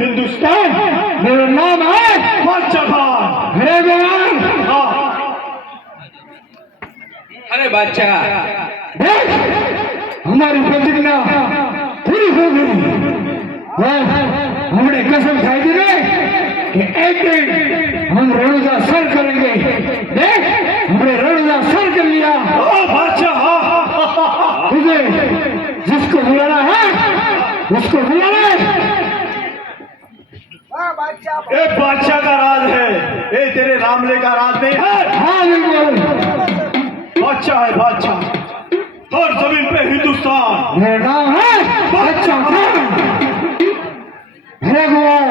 हिंदुस्तान। मेरा नाम है बादशाह खान। अरे भगवान, अरे बादशाह, देख हमारी प्रतिज्ञा पूरी हो गई। हमने कसम खाई थी ना कि एक दिन हम रणुजा सर करेंगे। देख हमने रणुजा सर कर लिया। बादशाह, तुझे जिसको बुलाना है उसको बुलाना है। ये बादशाह का राज है, ये तेरे रामले का राज नहीं है। हाँ बिल्कुल, बादशाह है बादशाह, हर जमीन पे हिंदुस्तान। मेरा नाम है बादशाह खान। अरे भगवान,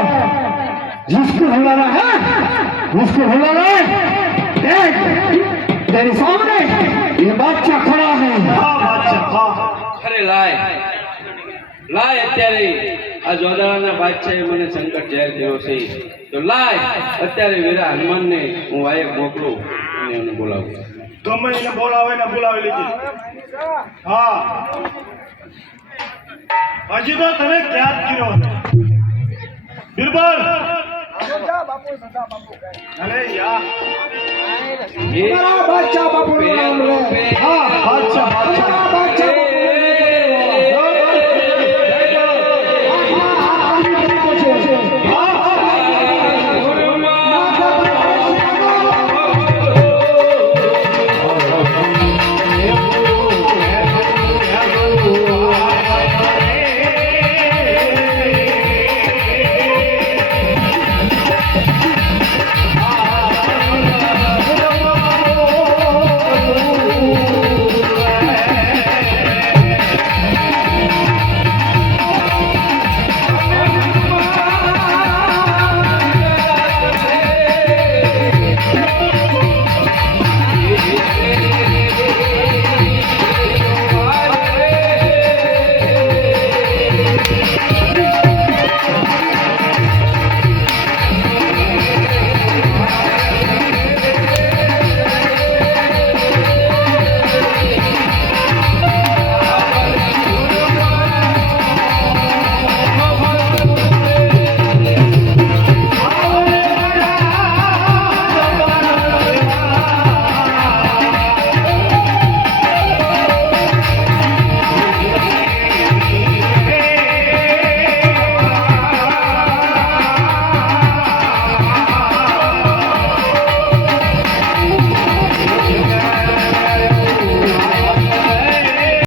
जिसको बुलाना है उसको बुलाना है। देख तेरे सामने ये बादशाह खड़ा है। हाँ बादशाह, हाँ। અરે લાય લાય, અત્યારે આ જોધાના બાદશાહે મને સંકટ જાહેર કર્યો છે, તો લાય અત્યારે વીરા હનુમાનને હું વાયક મોકલું અને એને બોલાવું. ગમે એને બોલાવે ને બોલાવી લીધી. હા, હજી તો તને યાદ કર્યો. બિરબલ, અરે યાર, એ બાદશાહ બાપુ પેલો હા બાદશાહ, બાદશાહ.